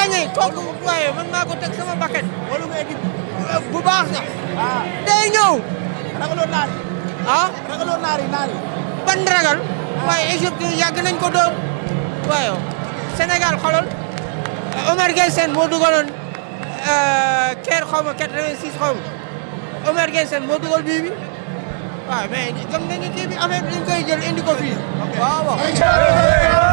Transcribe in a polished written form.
gagné kooku waaye man maa ko teg sama bakkan. wala mu équipe bu baax sax. ah day ñëw. ragaloo naar yi. ah ragaloo naar yi naar yi. ban ragal. waaye Égypte yàgg nañ ko door. waaye Sénégal xoolal Omar Gueye Sène moo dugaloon keer xaw ma 86 xaw ma Omar Gueye Sène moo dugal bii bi waaw mais gëm nañu kii bi affaire bi dañ koy jël indi ko fii. waaw waaw.